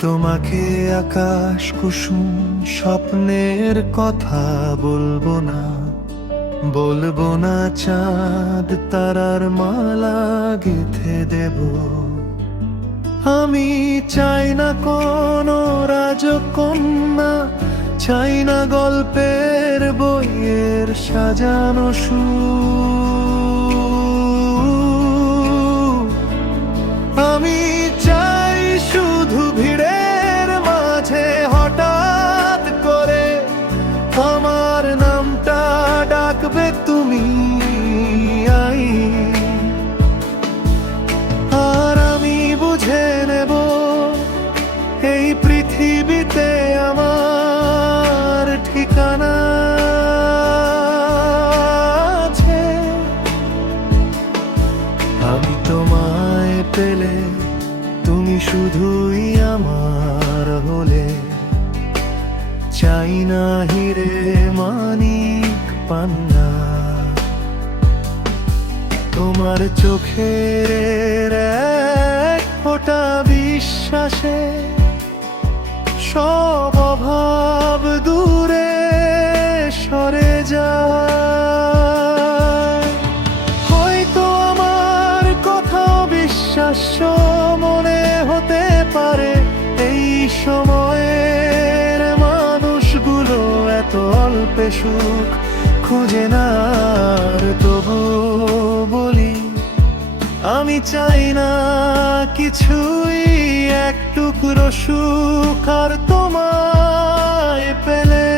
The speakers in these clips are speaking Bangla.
তোমাকে আকাশ কুসুম স্বপ্নের কথা বলব না। বলব না চাঁদ তারার মালা গেথে দেব। আমি চাই না কোনো রাজকন্যা, চাই না গল্পের বইয়ের সাজানো সুর। ডাকবে তুমি, আই। আর আমি বুঝে নেব এই পৃথিবীতে আমার ঠিকানা আছে। আমি তোমায় পেলে তুমি শুধুই আমার হলে। চাই না হিরে মানিক পান্না। তোমার চোখের এক ফোঁটা বিশ্বাসে সব অভাব দূরে সরে যায়। হয়তো আমার কথা বিশ্বাস্য মনে হতে পারে এই সময়ের মানুষগুলো এত অল্পে সুখ খুঁজে না তবু বলি, আমি চাই না কিছুই, এক টুকরো সুখ আর তোমায় পেলে।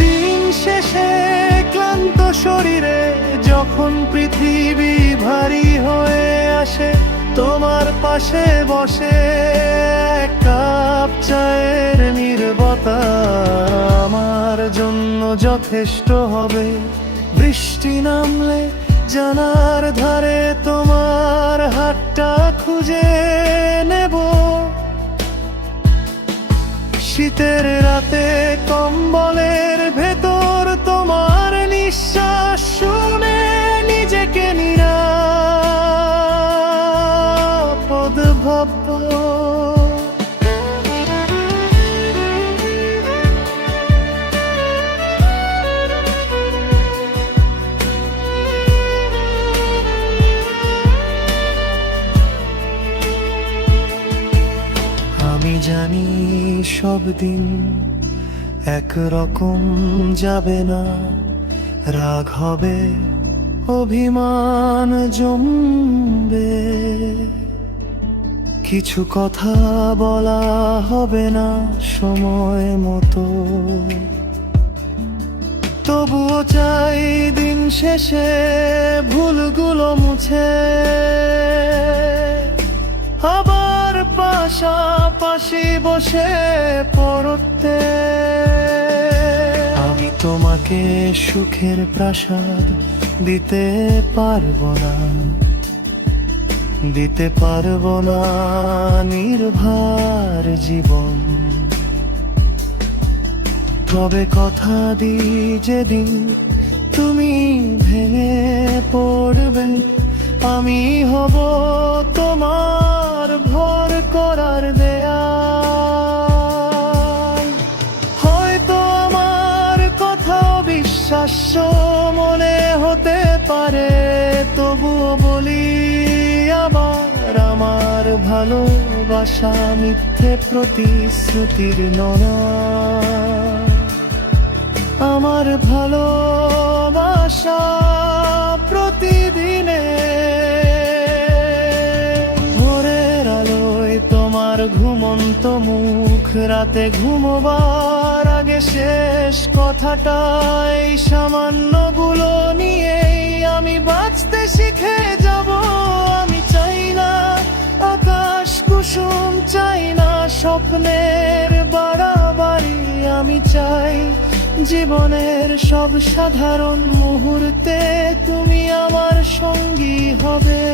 দিন শেষে ক্লান্ত শরীরে যখন পৃথিবী ভারী হয়ে আসে, তোমার পাশে বসে আমার জন্য যথেষ্ট হবে। বৃষ্টি নামলে জানার ধারে তোমার হাতটা খুঁজে নেব। শীতের রাতে কম্বলের জানি সব দিন একরকম যাবে না। রাগ হবে, অভিমান জমবে। কিছু কথা বলা হবে না সময় মতো। তবুও চাই দিন শেষে ভুলগুলো মুছে। আবার পাশাপাশি বসে পড়তে। আমি তোমাকে সুখের প্রাসাদ দিতে পারব না। দিতে পারব না নির্ভার জীবন। তবে কথা দিই যেদিন তুমি ভেঙে বিশ্বাস্য মনে হতে পারে, তবুও বলি আবার আমার ভালোবাসা মিথ্যে প্রতিশ্রুতির নয় আমার ভালোবাসা প্রতিদিনে ভোরের আলোয় তোমার ঘুমন্ত মুখ, রাতে ঘুমোবার আগে শেষ কথাটাই সামান্যগুলো নিয়েই আমি বাঁচতে শিখে যাব। আমি চাই না, আকাশ কুসুম চাই না, স্বপ্নের বাড়াবাড়ি আমি চাই। জীবনের সব সাধারণ মুহূর্তে তুমি আমার সঙ্গী হবে।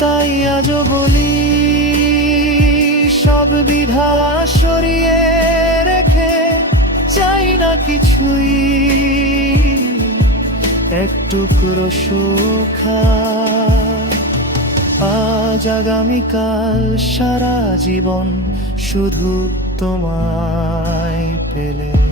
তাই আজও বলি, সব বিধা সরিয়ে কিছুই এক টুকরো সুখা। আজ আগামীকাল সারা জীবন শুধু তোমায় পেলে।